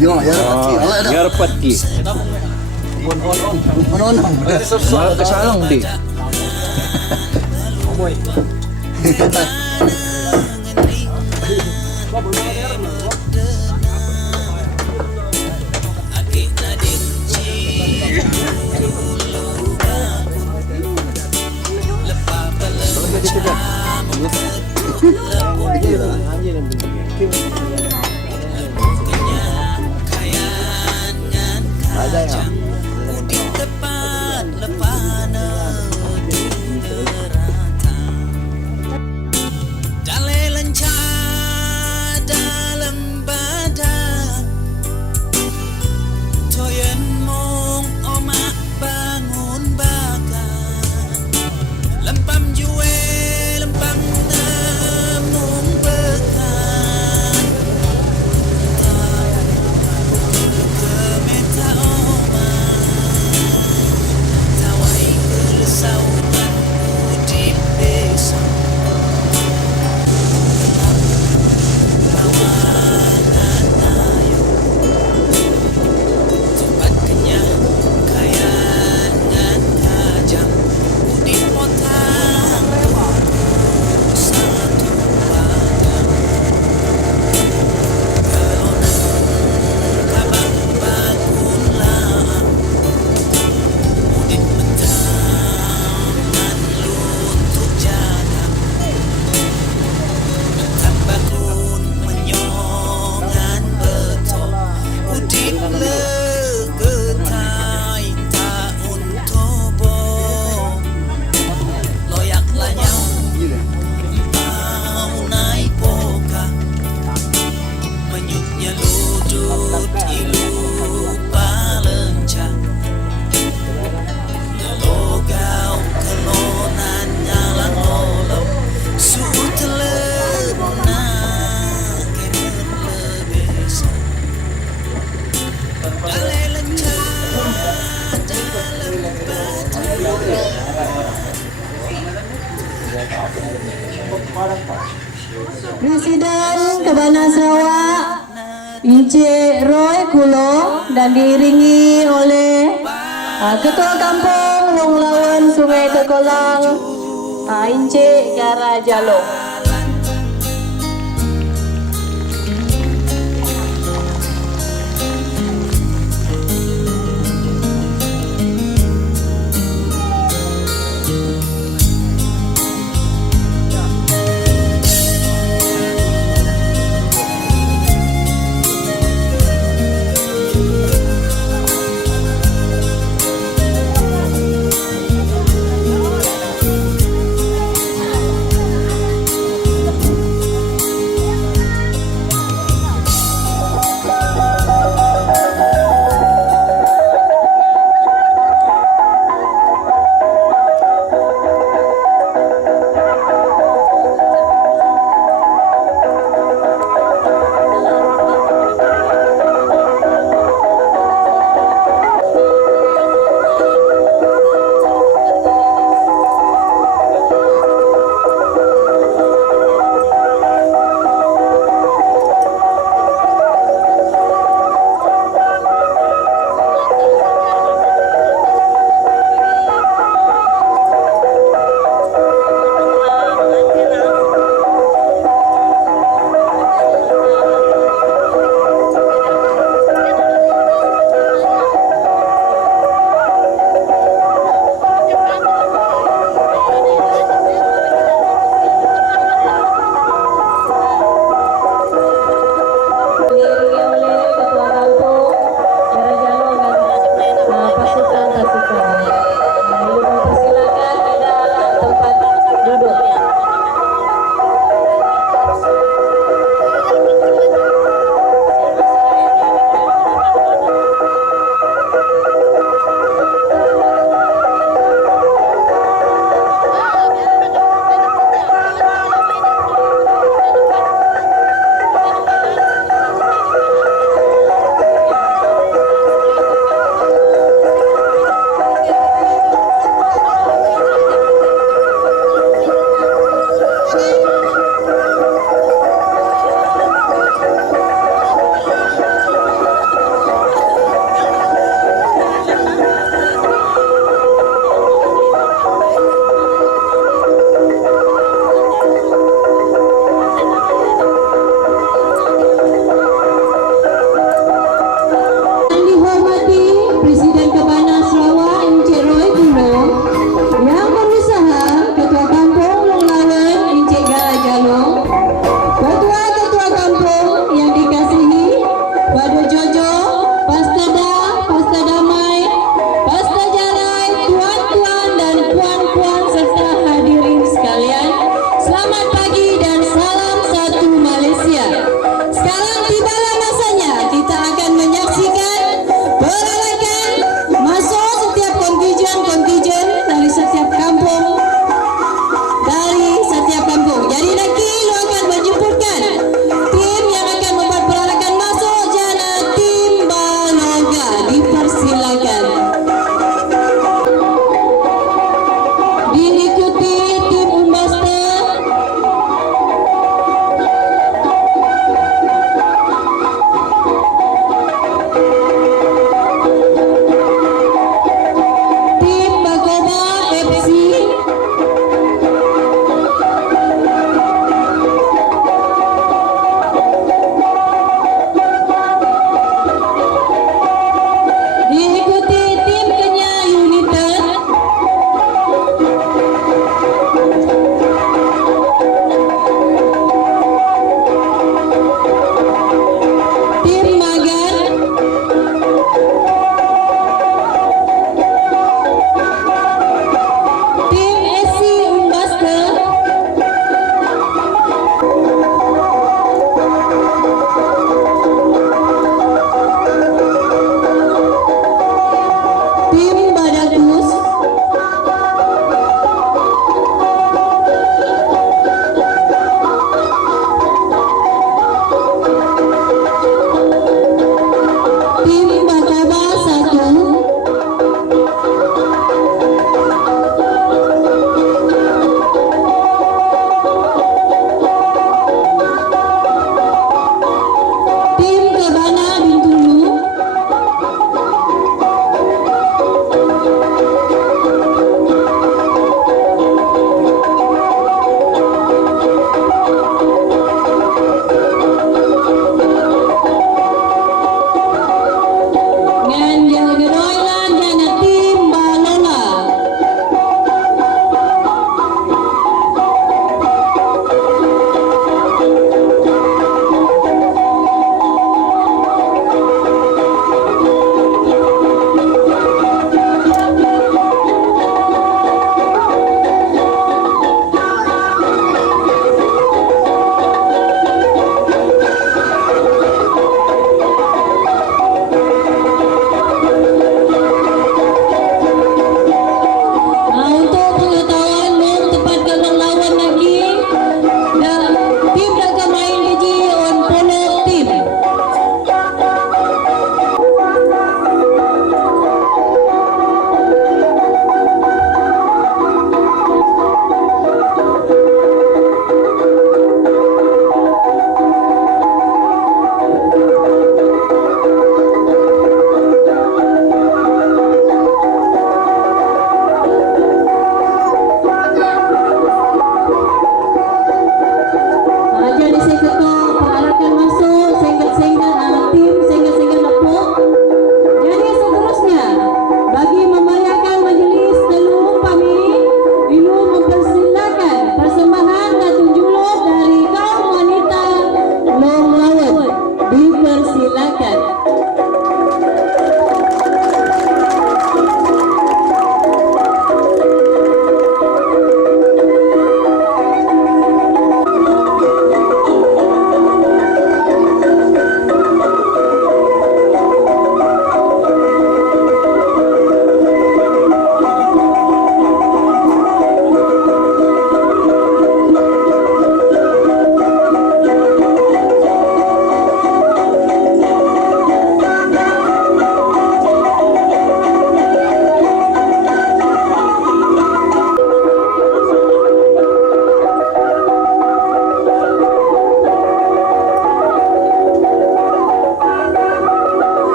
Yo, ya pati. Ala ada. Yarpat ki. On. Malah kesalong di. Ada ya. Presiden Kebana Sarawak Encik Roy Kulo dan diiringi oleh Ketua Kampung Long Lawan Sungai Tekolang Encik Gara Jalong.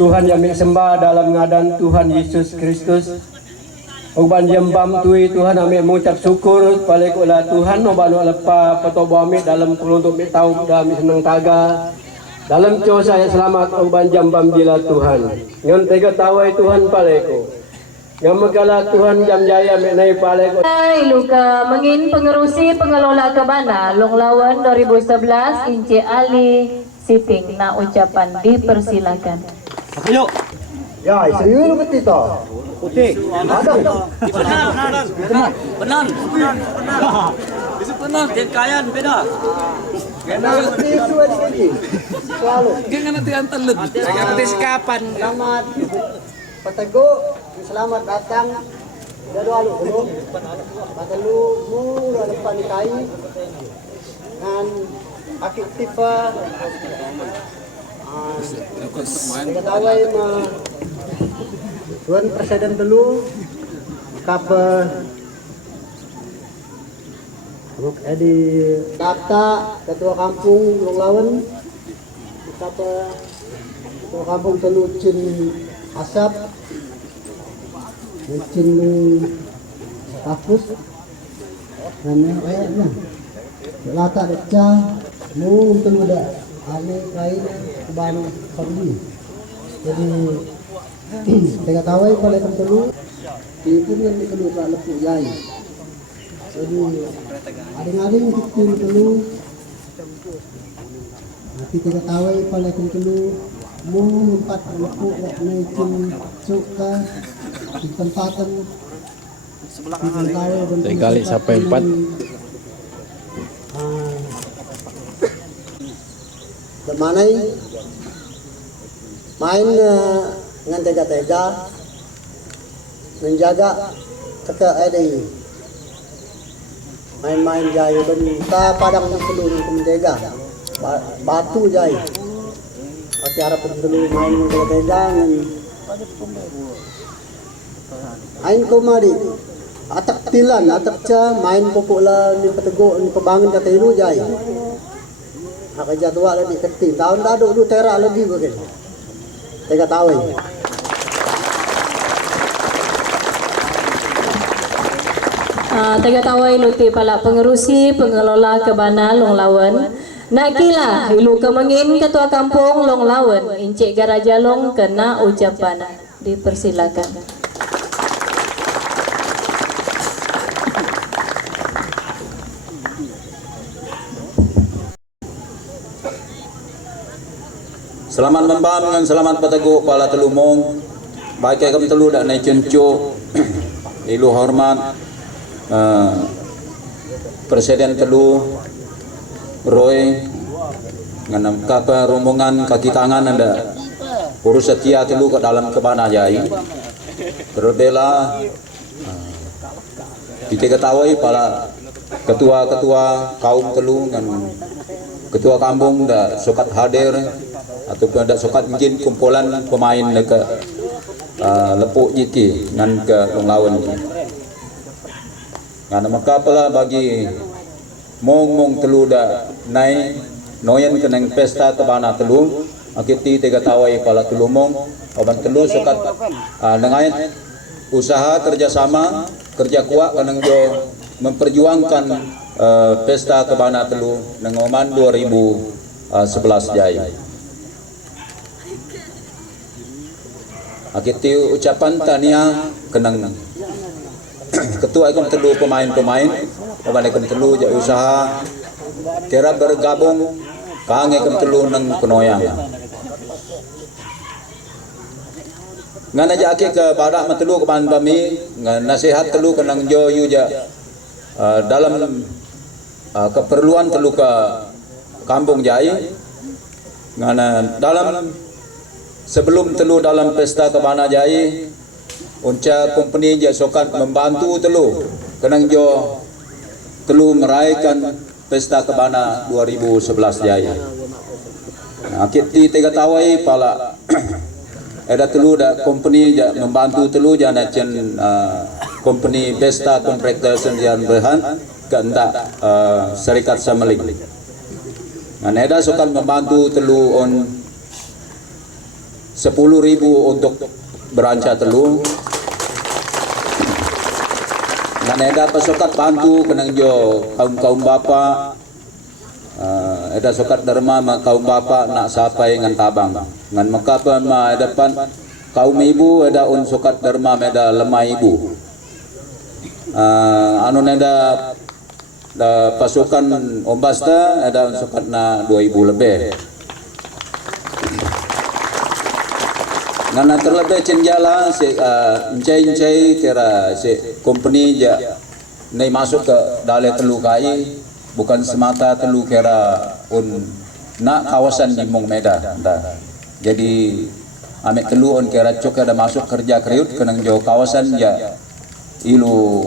Tuhan yang ambil sembah dalam ngadan Tuhan Yesus Kristus. Uban jembam tui Tuhan ambil mengucap syukur balik ulah Tuhan uban lepa petobo ambil dalam peluntuk ambil tahu dah ambil senang taga. Dalam coba saya selamat uban jambam jila Tuhan. Ngan tega tawai Tuhan paleku. Ngam megala Tuhan jam jaya ambil naik paleku. Hai luka mengin pengerusi pengelola kebana Longlawan 2011 Ince Ali Siting na ucapan dipersilakan. Ayo. Ya, serius betul tu. Putih. Ada. Benar. Bisa benar dan kayan beda. Kena isu lagi. Selalu. Jangan nanti antar lu. Saya nanti sekapan. Selamat Patago, selamat datang. Dah dua lu dulu. Patalu mu dah lepas nikahi. Dan akik tifa. Kita tawai Tuan Presiden dulu kapa di data ketua kampung Longlawan kapa ketua kampung telu cin asap cin kapus dan ayatnya lata deca mu telu dah ane kain keban pagi jadi tengah tawai pada telu itu yang telu tak lepuk jai jadi ading-ading kita telu nanti tengah tawai pada telu mu empat lepuk naikin suka di tempatan kali sampai 4. Bermanai main dengan tega-tega menjaga teka ada main-main jaya benda padang seluruh menjaga batu jaya pasti harap dulu main tega-tega dengan ain komadi atak tilan atak ca main pokok lah ni peteguk ni pebangun kata ilu jaya hak jadwal lagi keting tahun dah dulu terak lebih begini tega tahu Tega tawai luti pala pengerusi pengelola kebana Longlawan nakila ilu kemengin ketua kampung Longlawan Encik Garajalong kena ucapan dipersilakan. Selamat membam dengan selamat Patago pala telumong baik kami telu dak naik cenco ilu hormat Presiden telu Roy dengan kapa rombongan kaki tangan anda urus setia telu ke dalam kebana jai terbela kita ketahui para ketua-ketua kaum telu dengan ketua kampung dah sokat hadir ataupun ada sokat mungkin kumpulan pemain dekat lepuk jiki dengan ke Longlawan ni. Ngana maka pula bagi mong telu dah naik noyen kenang pesta tebana telu akiti tega tawai pala telu mong oban telu sokat dengan usaha kerjasama kerja kuat kenang jo memperjuangkan pesta tebana telu dengan oman 2011 jaya. Akiti ucapan tania kenang ketua ikon telu pemain-pemain oban ikon telu ja usaha kira bergabung kang ikon telu nang kenoyang ngana ja ke badak matelu ke ban bami nasihat telu kenang jo yu ja dalam keperluan telu ke kampung jai ngana dalam sebelum telu dalam pesta kebana jai unca company je sokat membantu telu kenang jo telu meraihkan pesta kebana 2011 jaya. Akiti tega tawai pala ada telu da company je membantu telu jana cen company pesta kontraktor sendian berhan kehendak syarikat Samaling. Ngan ada sokat membantu telu on 10.000 untuk beranca telu. Dan ada pesokat bantu kenang jo kaum bapa. Ada sokat derma ma kaum bapa nak sapai ngan tabang. Ngan mekapa ma depan kaum ibu ada sokat derma ada lemah ibu. Anu ada pasukan ombasta ada sokat na 2.000 lebih. Ngan terlebih cenjala si encai kira si company ja nai masuk ke dalam telu kai bukan semata telu kira nak kawasan di Mong Meda. Jadi amek telu kira cok ada masuk kerja kriut kenang jauh kawasan ya ilu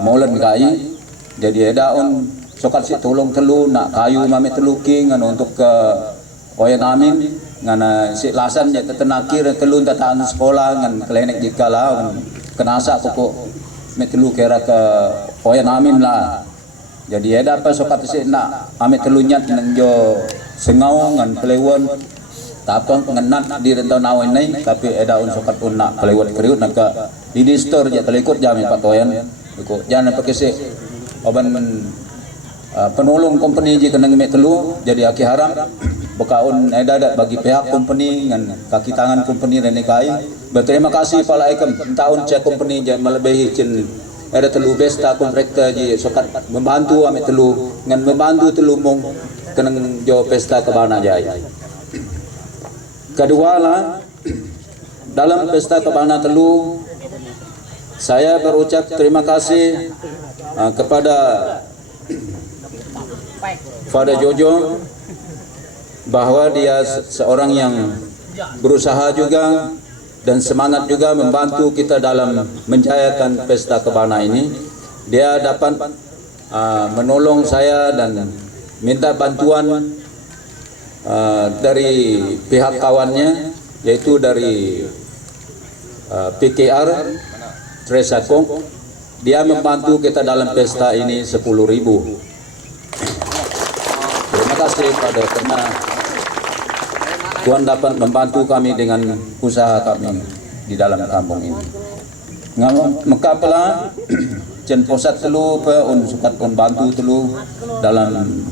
maulan kai. Jadi ada sokat si tolong telu nak kayu mame telu king untuk ke oyan amin ngana si lasan ya tetenakir telu tataan sekolah ngan klenek jikala kenasa pokok me telu kira ke oyan amin lah. Jadi ada apa sokat si nak ame telunyat nang jo sengau ngan pelewon tapang ngenat di rentau nawen nai tapi ada sokat nak pelewon kriut nak di store je telikut jam patoyan ikut jangan pakai si oban penolong company je kenang me telu jadi aki haram bekaun ada bagi pihak company ngan kaki tangan company renekai. Berterima kasih pala ikem tahun cek company je melebihi cin ada telu besta kontraktor je sokat membantu ame telu ngan membantu telu mong kenang jo pesta kebana jaya. Kedua lah dalam pesta kebana telu saya berucap terima kasih kepada Father Jojo bahwa dia seorang yang berusaha juga dan semangat juga membantu kita dalam menjayakan pesta kebana ini. Dia dapat menolong saya dan minta bantuan dari pihak kawannya yaitu dari PKR Tresakong. Dia membantu kita dalam pesta ini 10.000. Terima kasih pada karena Tuhan dapat membantu kami dengan usaha kami di dalam kampung ini. Mekapela jen posat telu pe sukat bantu telu dalam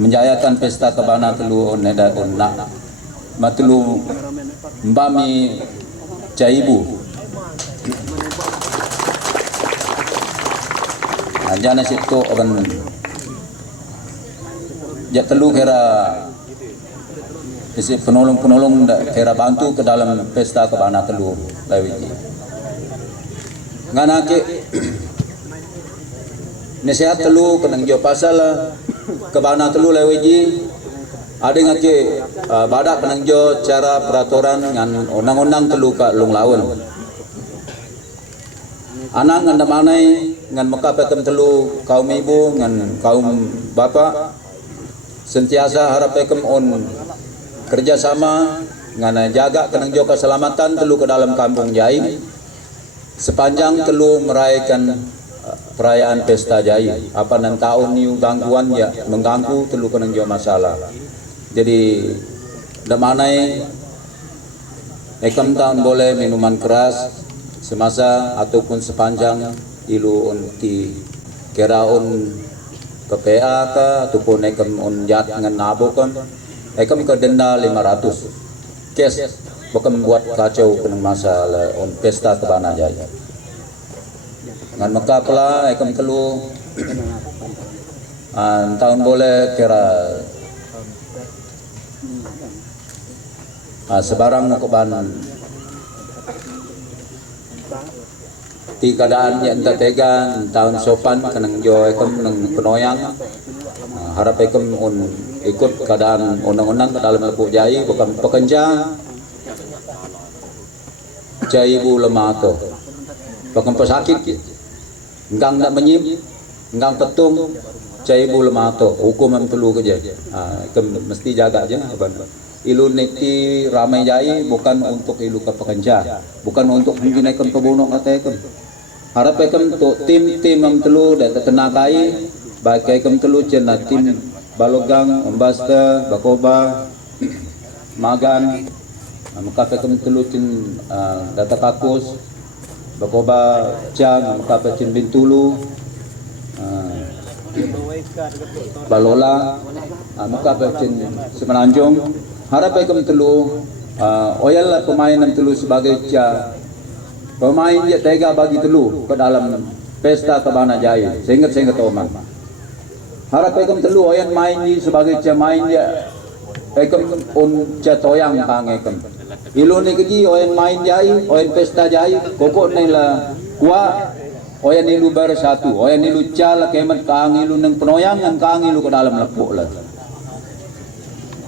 menjayakan pesta kebana telu neda nak matelu mbami caibu. Jana situ orang ya telu kira isi penolong kira bantu ke dalam pesta kebana telu lewiji. Nganake nasihat telu kenang jo pasal kebana telu lewiji ada ngake badak kenang jo cara peraturan ngan undang-undang telu ka long lawan. Anak ngan damanai ngan mekapekem telu kaum ibu ngan kaum bapa sentiasa harapekem kerjasama ngan jaga kenang jo keselamatan telu ke dalam kampung Jai sepanjang telu merayakan perayaan pesta Jai apa nan tahun niu gangguan ya mengganggu telu kenang jo masalah. Jadi damanai ekam tahun boleh minuman keras semasa ataupun sepanjang ilu unti keraun PPA ka ataupun ekam jat ngan nabo kan ekam ke denda 500 kes bukan membuat kacau kenang masalah pesta kebana Jaya ngan mekapela ekam kelu tahun boleh kira sebarang keban ti keadaan yang tak tega tahun sopan kenang jo ekam nang penoyang harap ekam ikut keadaan undang-undang ke dalam lepuk Jai bukan pekerja Jai bu lemah tu bukan pesakit enggang nak menyim enggang petung Jai bu lemah tu hukum yang perlu kerja ekam mesti jaga je ilu neti ramai Jai bukan untuk ilu ke pekerja bukan untuk menjinaikan pembunuh kata ekam harap ekam tu tim yang telu dan tenakai baik ekam telu cina tim Balogang, Ombasta, Bakoba, Magan, Maka kem telu cin data kakus bakoba jang maka cin bintulu balola maka cin semenanjung harap kem telu oyal lah pemain yang telu sebagai pemain dia tega bagi telu ke dalam pesta Kebana Jaya sehingga Oman. Harap kem telu oyal main di sebagai main dia kem un toyang kang kem. Ilu ni keji oyan main jai, oyan pesta jai, pokok ni lah kuat. Oyan ilu bersatu, oyan ilu cal kemet kang ilu neng penoyangan kang ilu ke dalam lepuk lah.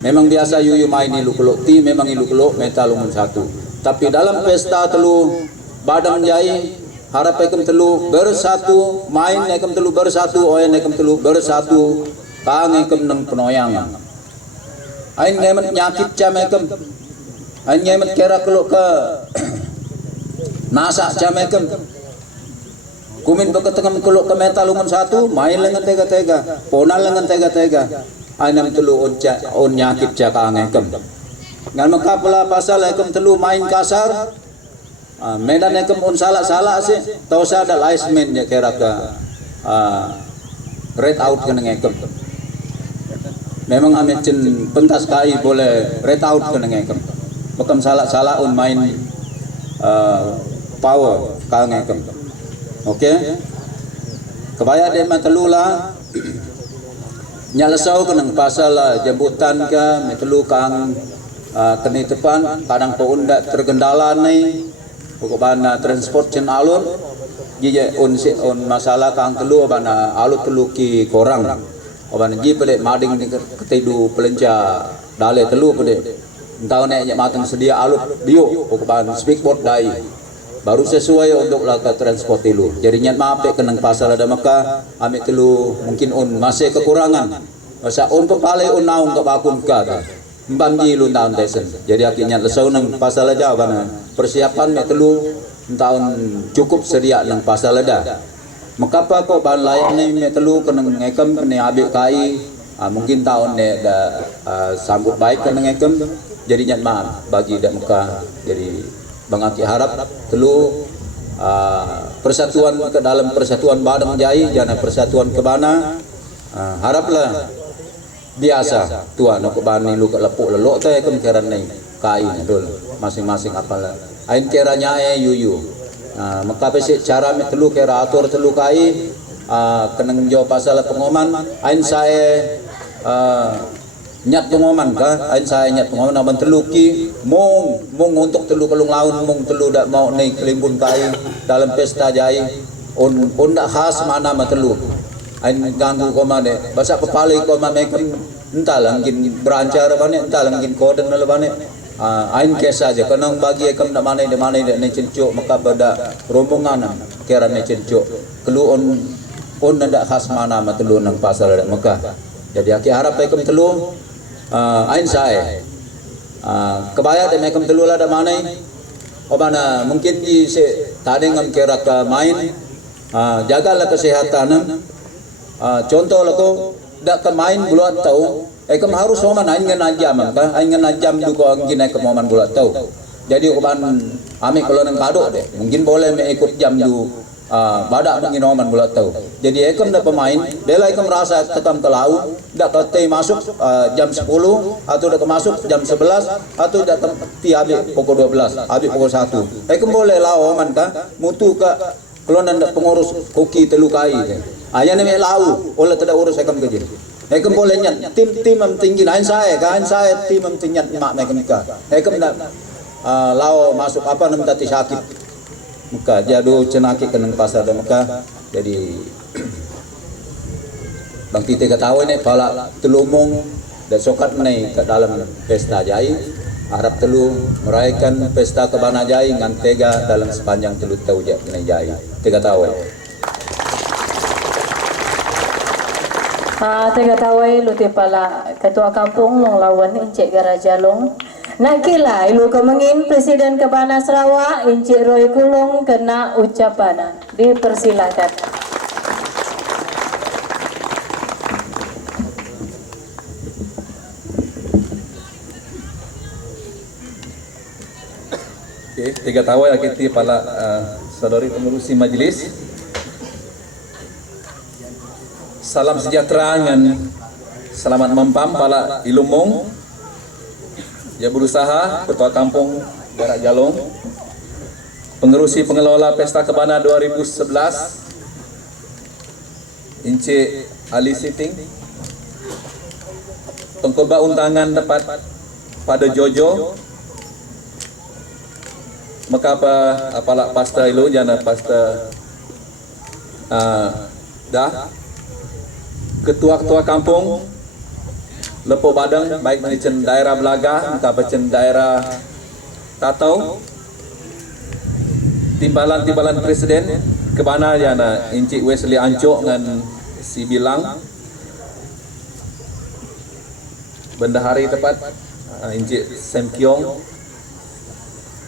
Memang biasa yuyu main ilu keluk ti, memang ilu keluk meta lumun satu. Tapi dalam pesta telu badang jai, harap ekem telu bersatu, main ekem telu bersatu, oyan ekem telu bersatu, kang ekem neng penoyangan. Ain ngemet nyakit cam ekem. Ain ngemet kera keluk ke nasak cam ekem. Kumin beketengam keluk ke meta lumun satu, main lengan tega-tega, ponal lengan tega-tega. Ainam telu on nyakit cakang ekem. Ngan mengkapla pasal ekem telu main kasar. Medan ekem on salah-salah sih. Tau sa ada liceman ya kira ke red out kena ekem. Memang amet cin pentas kai boleh red out kena ekem. Bekam salah-salah on main power kang ekem. Okey. Kebaya dia telula nyalesau kenang pasal jemputan ke metelu kang keni depan kadang pun dak tergendala ni bana transport cen alun je on masalah kang telu bana alut telu ki korang bana ji pede mading ketidu pelenca dale telu pede entau nek matang sedia alut bio bana speakboard dai baru sesuai untuk laka transport telu. Jadi nyat maaf kenang pasal ada Mekah ambil telu mungkin on masih kekurangan. Masa on pepalai on naung ke bakun ka. Mbamji lu tahun tesen. Jadi akhirnya lesau nang pasal ada bana persiapan mek telu tahun cukup sedia nang pasal ada. Mekapa kok ban layak ni mek telu kenang ngekam kene abik kai mungkin tahun ne da sambut baik kenang ngekam. Jadi nyat maaf bagi dak Mekah. Jadi Bang Aki harap telu persatuan ke dalam persatuan Badang Jai jana persatuan Kebana haraplah biasa tuan nak bani lu ke lepuk lelok teh kemkeran ni kai dul masing-masing apalah ain keranya yuyu maka besi cara met telu kera atur telu kai kenang jo pasal pengoman ain saya nyat pengoman ka ain saya nyat pengoman aban telu ki mung untuk telu kalung laun mung telu dak mau ni kelimbun kai dalam pesta jai on dak khas mana ma telu ain ganggu koma de basa pepali koma mekem entahlah mungkin berancar bane entahlah mungkin koden le bane ain kes saja kenang bagi ekam dak mana dak ne cencuk maka beda rombongan kira ne cencuk kelu on dak khas mana ma telu nang pasal dak Mekah. Jadi aki harap ekam telu ain saya kebaya de mekem telu lah da manai obana mungkin di se tadi ngam kira ke main jagalah kesehatan contoh lah ko dak ke main bulat tau ekam harus oman ain ngan ajam ka ain ngan ajam du ko angin ke oman bulat tau jadi oban ami kalau nang kado de mungkin boleh me ikut jam du badak mungkin oman bulat tau jadi ekam dak pemain bela ekam rasa tekam ke laut dak ke masuk jam 10 atau dak masuk jam 11 atau dak ti habis pukul 12 habis pukul 1 ekam boleh lau oman ka mutu ka kalau ndak pengurus koki telu kai aya ne me lau oleh tidak urus ekam ke jadi ekam boleh nyat tim am tinggi ain saya tim am tinggi mak ekam ka ekam dak lau masuk apa nam tati sakit Mekah jadu cenaki kenang pasar dan Mekah jadi Bang Tite ketahui ni pala telumong dan sokat menai ke dalam pesta jai harap telu merayakan pesta Kebana Jai ngan tega dalam sepanjang telu tahun menai jai tega tahu tega tawai luti pala ketua kampung long lawan Encik Garajalong. Nak kila ilu kemengin Presiden Kebana Sarawak Encik Roy Kulong kena ucapan. Dipersilakan. Okey, 3 tahun kita pala saudari pengurusi majlis. Salam sejahtera dengan selamat mempam pala Ilumong. Ya berusaha Ketua Kampung Garak Jalong. Pengerusi pengelola Pesta Kebana 2011 Encik Ali Siting. Pengkhotbah undangan dapat pada Jojo. Maka apalah pasta ilu jana pasta dah ketua-ketua kampung Lepo Badang baik macam daerah Belaga, maka macam daerah Tatau, timbalan-timbalan presiden kebana jana Encik Wesley Ancok dengan si Bilang, bendahari tepat Encik Sam Kiong,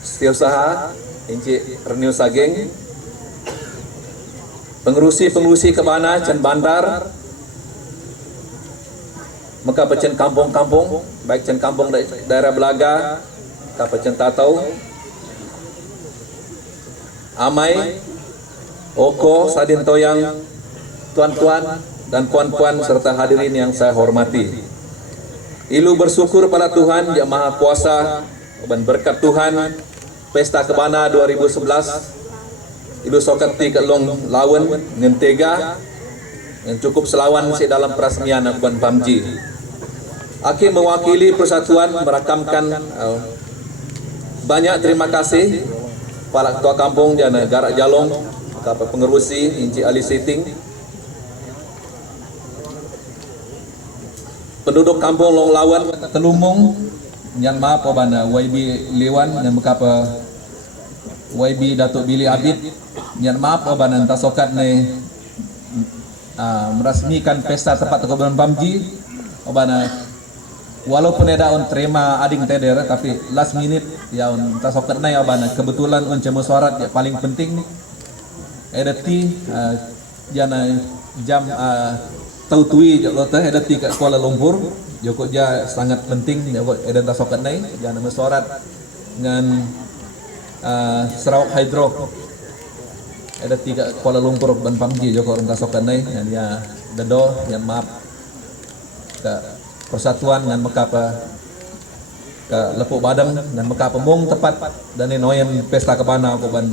Setiausaha Encik Renius Sageng, pengurusi kebana Cen Bandar, maka pecen kampung-kampung baik Cen kampung daerah Belaga, maka pecen Tatau, Amai, Oko, Sadin Toyang, tuan-tuan dan puan-puan serta hadirin yang saya hormati. Ilu bersyukur pada Tuhan Yang Maha Kuasa dan berkat Tuhan Pesta Kebana 2011 ilu sokati ke long lawan dengan tega yang cukup selawan si dalam perasmian Akuban Pamji. Akhir mewakili persatuan merakamkan banyak terima kasih para ketua kampung jana Garak Jalong, kepada pengerusi Encik Ali Siting, penduduk kampung Long Lawan, Telumong, yang maaf bana YB Lewan yang berkapa YB Datuk Billy Abid, yang maaf bana entah sokat ni merasmikan pesta tempat Akuban Pamji bana walaupun ada on terima ading teder tapi last minute ya on entah sokat ni bana kebetulan on cema suarat yang paling penting ada ti jana jam tautui jalo teh ada ti kat Kuala Lumpur joko ja sangat penting joko ada entah sokat ni jana mesuarat dengan Sarawak Hydro ada 3 Kuala Lumpur dan Pamji joko entah sokat ni yang dia dedo yang maaf ke persatuan dengan mekapa ke Lepuk Badang dan mekapa mung tepat dan noyen pesta kebana Akuban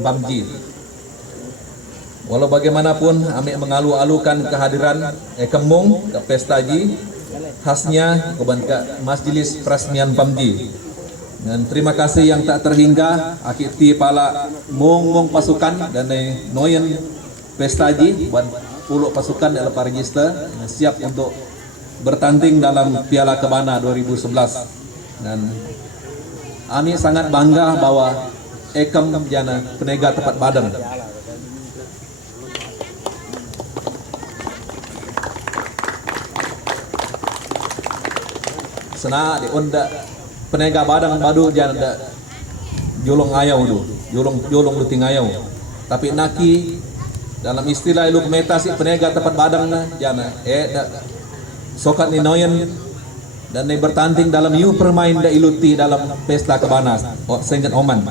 Pamji. Walau bagaimanapun amik mengalu-alukan kehadiran kemung ke pesta ji khasnya Akuban ke Majlis Perasmian Pamji. Dan terima kasih yang tak terhingga akiti pala mung pasukan dan noyen pesta ji buat puluh pasukan dalam register siap untuk bertanding dalam Piala Kebana 2011 dan kami sangat bangga bahwa Ekem jana penega tepat Badang. Sena di onda penega Badang badu jana jolong ayau du, jolong luting ayau. Tapi naki dalam istilah ilu kemeta si penega tepat Badang na jana sokat ni noyen dan ni bertanding dalam yu permain da iluti dalam pesta kebana sengket Oman.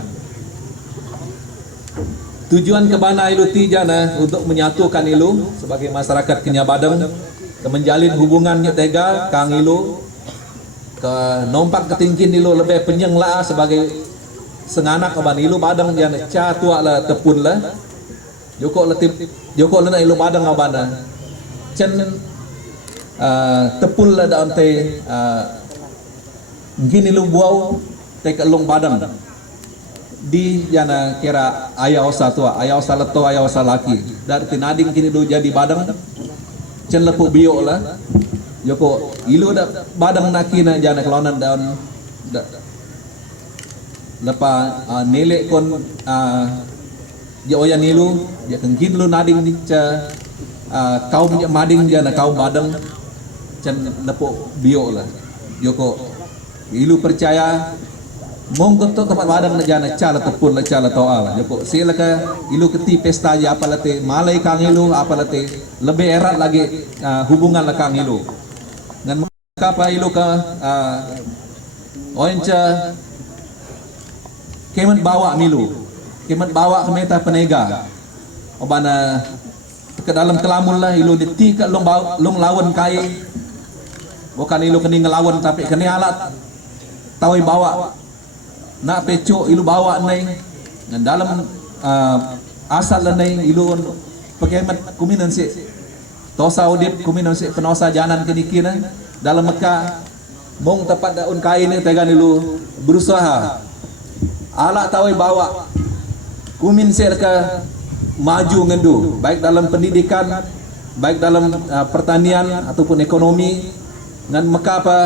Tujuan kebana iluti jana untuk menyatukan ilu sebagai masyarakat Kenya Badang, ke menjalin hubungan nya tega kang ilu, ke nompak ketingkin ilu lebih penyeng lah sebagai senganak kebana ilu Badang jana ca tua lah tepun lah. Joko lena ilu Badang kebana. Cen tepul lah daun teh gini lu buau teh kelung Badang di jana kira ayah osa tua ayah osa leto ayah osa laki dari tinading kini do jadi Badang cen lepuk bio lah joko ilu da Badang nakina jana kelonan daun lepa nilai kon oyan ilu dia kengkin lu nading di kaum mading jana kaum Badang cen lepuk bio lah joko ilu percaya mong ketuk tempat Badang jana cala tepun la cala toa lah joko sila ka ilu keti pesta ya apa late malai kang ilu apa late lebih erat lagi hubungan la kang ilu ngan kapa ilu ka oinca kemet bawa milu, kemet bawa ke meta penega, obana ke dalam kelamun lah ilu deti ke long lawan kai, bukan ilu kini ngelawan tapi kini alat tawai bawa, nak peco ilu bawa nai, dan dalam asal lah nai ilu pekemet kuminan si tosa udip kuminan si penosa janan kenikina dalam Mekah mong tepat daun kain ni tegan ilu berusaha ala tawai bawa kumin sir ke maju ngendu baik dalam pendidikan baik dalam pertanian ataupun ekonomi ngan Mekah apa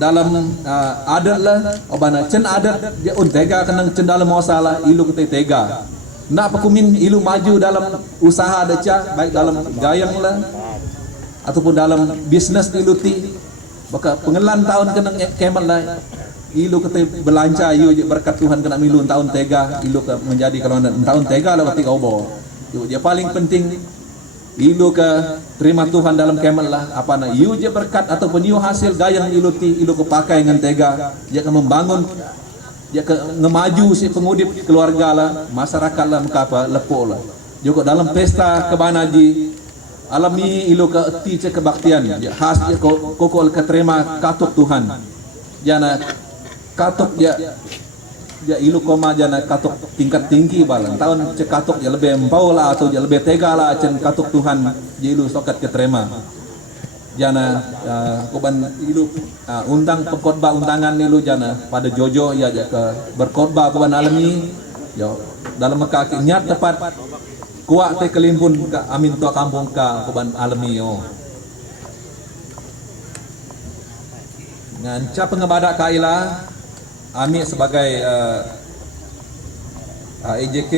dalam adat lah obana cen adat dia tega kenang cen dalam masalah ilu kita tega nak pekumin ilu maju dalam usaha deca baik dalam gayang lah ataupun dalam bisnes ilu ti baka pengelan tahun kena kemal lah ilu kita belanja iu berkat Tuhan kena milu tahun tega ilu ke menjadi kalau tahun tega lah ketika obo dia paling penting ilu ke terima Tuhan dalam kemal lah apa na iu je berkat ataupun iu hasil gayang ilu ti ilu ke pakai dengan tega dia ke membangun dia ke ngemaju si pengudip keluarga lah masyarakat lah mengapa lepo lah juga dalam pesta kebanaji alami ilu ke eti ce kebaktian dia khas dia kokol keterima katuk Tuhan jana katuk dia ilu koma jana katuk tingkat tinggi balang tahun ce katuk dia lebih empau lah atau dia lebih tega lah cen katuk Tuhan dia ilu sokat keterima jana koban ilu undang pengkhotbah undangan ilu jana pada Jojo ya ke berkhotbah koban alami yo dalam Mekah nyat tepat kuat te kelimpun ka amin tua kampung ka koban alami yo ngan ca pengebadak kaila ami sebagai EJK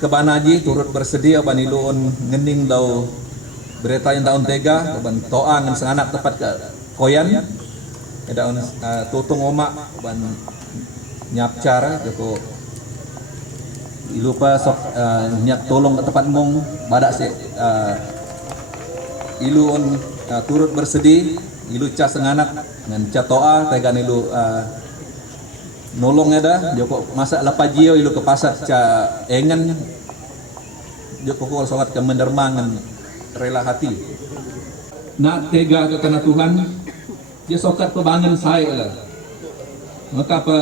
Kebanaji turut bersedia baniluun ngening dau berita yang tahun tega ban toa ngan sanganak tepat ke koyan ada tutung omak ban nyapcar joko ilupa sok nyak tolong ke tempat mong badak si ilu on turut bersedih ilu ca sanganak ngan ca toa tega ilu nolong ada joko masa lapajio ilu ke pasar ca engen joko kol solat ke mendermangan rela hati nak tega ke karena Tuhan dia sokat pebangan saya lah maka apa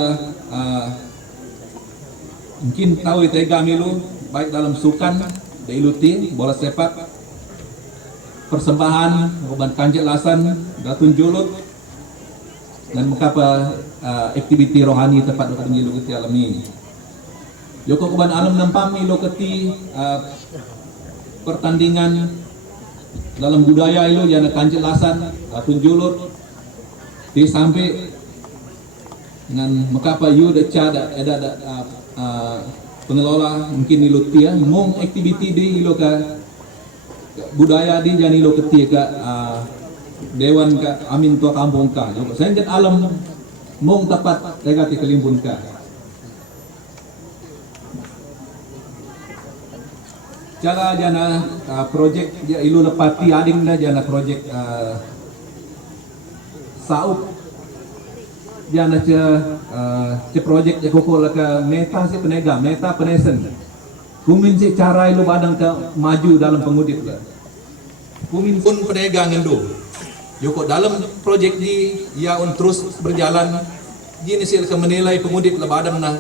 mungkin tahu tega milu baik dalam sukan diiluti bola sepak persembahan oban kanjek lasan datun julut dan maka apa aktiviti rohani tepat untuk mengilu keti alami joko kuban alam nempam milu keti pertandingan dalam budaya itu jana kanjek lasan atun julut di sampai dengan mekapa yu deca ada pengelola mungkin ilu tia mong aktiviti di ilu ka budaya di jani ilu keti ka dewan ka amin tua kampung ka juga senjet alam mong tepat tegati kelimpun ka cara jana projek ilu lepati ading dah jana projek saup jana ce projek je koko laka meta si penega meta penesen kumin si cara ilu badang ke maju dalam pengudip lah kumin pun penega ngendu joko dalam projek di ia terus berjalan jini si ke menilai pengudip lah badang na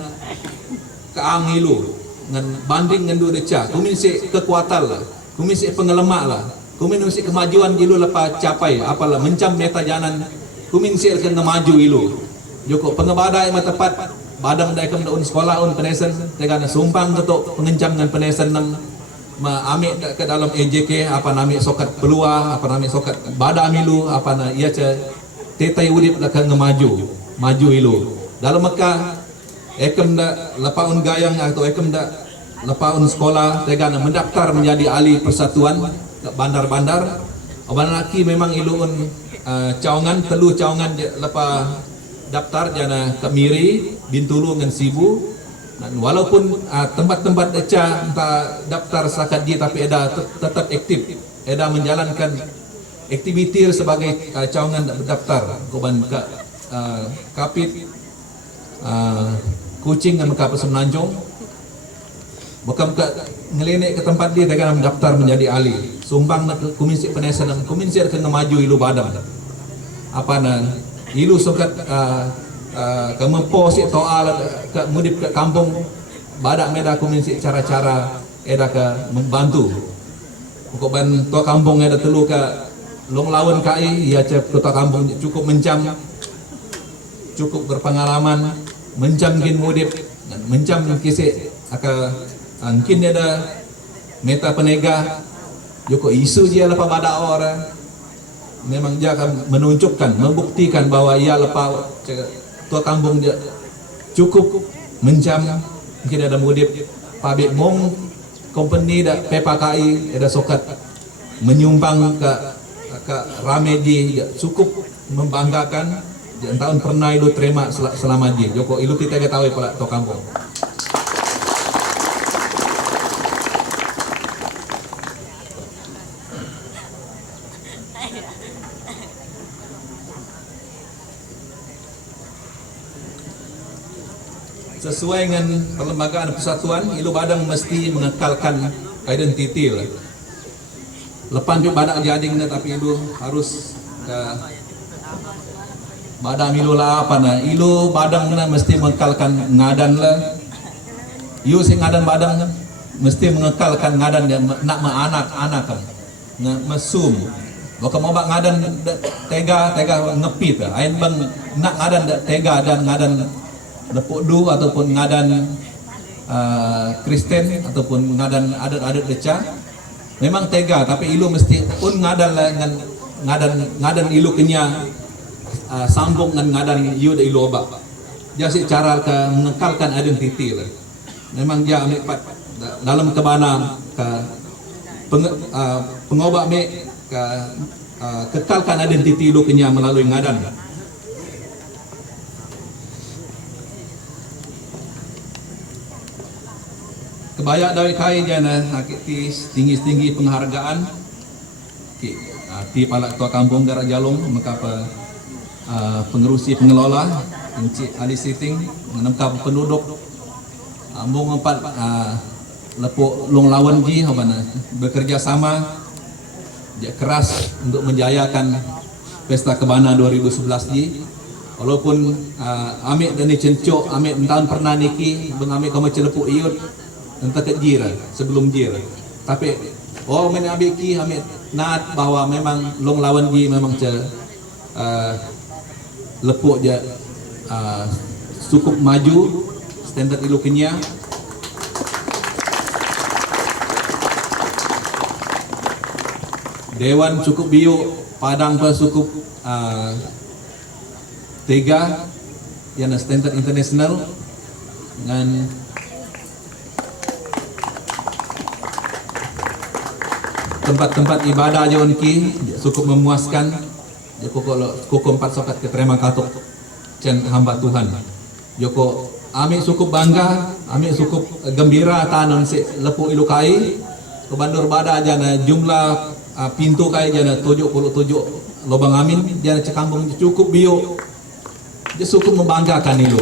keang ilu ngan banding ngan dua deca kumin si kekuatan lah kumin si pengelemak lah kumin si kemajuan ilu lepas capai apalah mencam meta janan kumin si kena maju ilu joko pengebadai mah tepat badang dai kem daun sekolah un penesen tegana sumpang ketok pengencam ngan penesen nam ma amik ke dalam EJK apa nami sokat peluah apa nami sokat bada milu apa na ia ce tetai udip dak ngemaju maju ilu dalam Mekah ekem dak lepaun gayang atau ekem dak lepaun sekolah tegana mendaftar menjadi ahli persatuan ke bandar-bandar oban laki memang iluun cawangan telu cawangan lepa daftar jana ke Miri Bintulu ngan Sibu dan walaupun tempat-tempat eca entah daftar sakat dia tapi eda tetap aktif eda menjalankan aktiviti sebagai cawangan berdaftar koban ke kapit kucing dan mereka semenanjung. Bukan ngelinik ke tempat dia tega mendaftar menjadi ahli. Sumbang nak komisi penesan dan komisi akan maju ilu badam. Apa na ilu sokat ke memposi toal ke mudip ke kampung badak meda komisi cara-cara eda ke membantu. Pokok ban tua kampung eda telu ke long lawan kai ia cep tua kampung cukup mencam, cukup berpengalaman, mencam gin mudip, mencam kisik aka angkin ada meta penega joko isu dia lepas badak orang memang dia akan menunjukkan membuktikan bahwa ia lepas tua kampung dia cukup mencam mungkin ada mudip pabrik mong company dak PPKI ada sokat menyumbang ke rame di cukup membanggakan dan tahun pernah ilu terima selama dia joko ilu kita tahu pula tua kampung. Sesuai dengan perlembagaan persatuan, ilu badang mesti mengekalkan identiti lah. Lepas tu badak jading tapi ilu harus badang ilu lah apa na, ilu badang mesti mengekalkan ngadan lah. Ilu sing ngadan badang mesti mengekalkan ngadan dia nak anak kan, mesum. Bukan mau bak ngadan tega ngepit lah. Ain bang nak ngadan tega dan ngadan lepuk du ataupun ngadan Kristen ataupun ngadan adat-adat deca memang tega tapi ilu mesti pun ngadan lah dengan ngadan ilu kenya sambung dengan ngadan iu da ilu obak jadi cara ke mengekalkan identiti lah memang dia ambil pat dalam kebana ke pengobak me ke kekalkan identiti ilu kenya melalui ngadan. Kebayak dari kai jana hakiti tinggi penghargaan ti palak tua kampung Garak Jalong maka pengerusi pengelola Encik Ali Siting menangkap penduduk ambung empat lepuk long lawan ji bekerja sama keras untuk menjayakan Pesta Kebana 2011 ji walaupun amik dan cencok amik tahun pernah niki bengamik kamu celepuk iut entah ke jira sebelum jira tapi men ambil ki ambil naat bahwa memang long lawan ji memang lepuk je cukup maju standard ilu kenya dewan cukup biuk padang pa cukup tega yang standard internasional dengan tempat-tempat ibadah je ki cukup memuaskan joko 4 sokat keterima katuk cen hamba Tuhan joko amik cukup bangga amik cukup gembira tanon si lepuk ilu kai ke bandur badak jana jumlah pintu kai jana 77 lobang amin jana cekampung cukup biuk dia cukup membanggakan ilu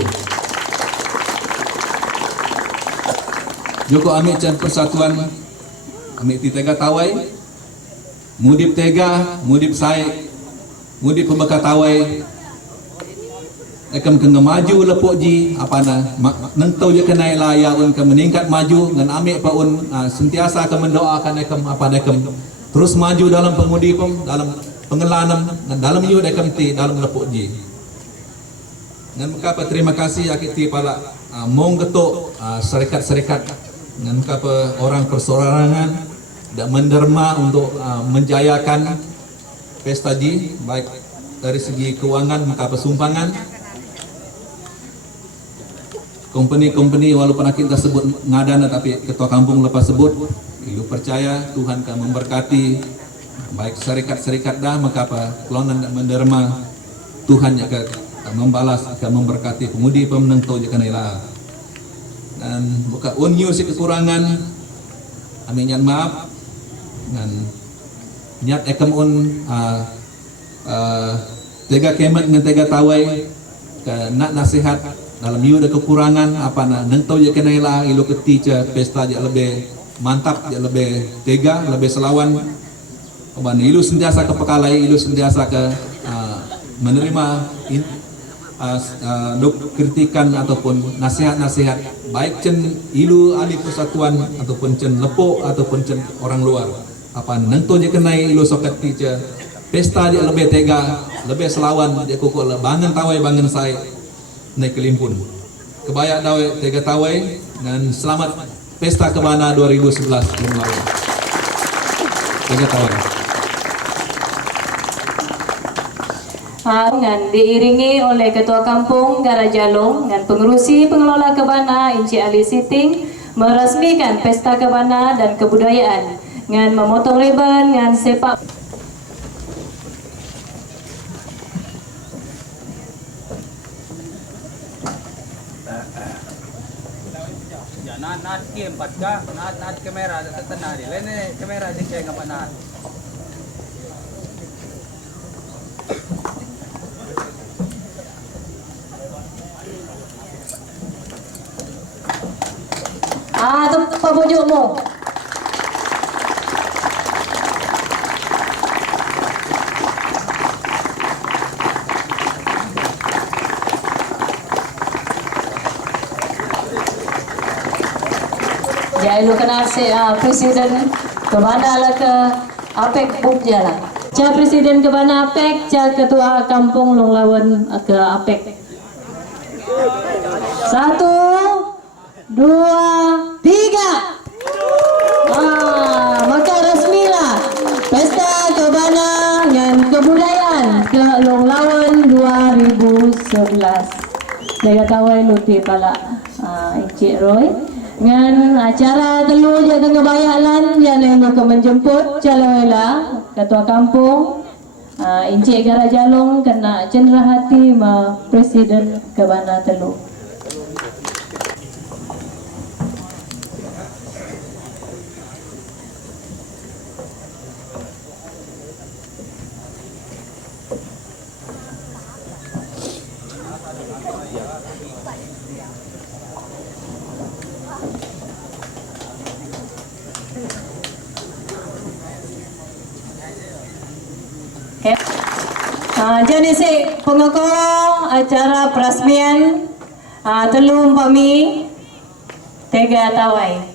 joko amik cen persatuan amik ti tega tawai mudip tega mudip sai mudip pembeka tawai ekam kena maju lepuk ji apa na nentau je kena laya un ke meningkat maju dan amik pa un sentiasa akan mendoakan ekam apa ekam terus maju dalam pengudi pun dalam pengelanam dan dalam yu ekam ti dalam lepuk ji dan maka terima kasih akiti pala mong ketuk serikat-serikat dan maka orang persorangan dan menderma untuk menjayakan pesta ji baik dari segi keuangan maka persumpangan company walaupun kita sebut ngadan tapi ketua kampung lepas sebut ilu percaya Tuhan akan memberkati baik serikat-serikat dah maka kelonan dan menderma Tuhan akan membalas akan memberkati pemudi pemenang tau jika nailah dan buka unyu si kekurangan amin maaf dan nyat ekam tega kemat dengan tega tawai ke nak nasihat dalam yu ada kekurangan apa na nang tahu je kenai lah ilu keti je pesta je lebih mantap je lebih tega lebih selawan oban ilu sentiasa kepekalai ilu sentiasa ke menerima dok kritikan ataupun nasihat-nasihat baik cen ilu ahli persatuan ataupun cen lepok ataupun cen orang luar apa nang tahu je kenai ilu sokat ti je pesta dia lebih tega lebih selawan dia kuku bangun tawai bangun sai naik kelimpun kebayak dawai tega tawai dan selamat pesta kebana 2011 lalu tega tawai. Dengan diiringi oleh Ketua Kampung Garajalong dengan pengerusi pengelola kebana Encik Ali Siting meresmikan pesta kebana dan kebudayaan dengan memotong ribbon dengan sepak Ya, naat game 4K, naat kamera sa tanari. Lene kamera din kay nga naat. itu pabujuk mo. Jadi lu kenal si presiden kebana lah ke APEC buk jalan. Ca presiden kebana APEC, ca ketua kampung Long Lawen ke APEC. 1, 2, 3. Maka resmilah pesta kebana dan kebudayaan ke Long Lawen 2011. Saya kawai luti pala Encik Roy. Dengan acara telu jaga ngebayalan yang ke menjemput calawela ketua kampung Encik Garajalong kena cenderah hati ma presiden kebana telu. Jadi si pengokong acara perasmian telu umpami tega tawai.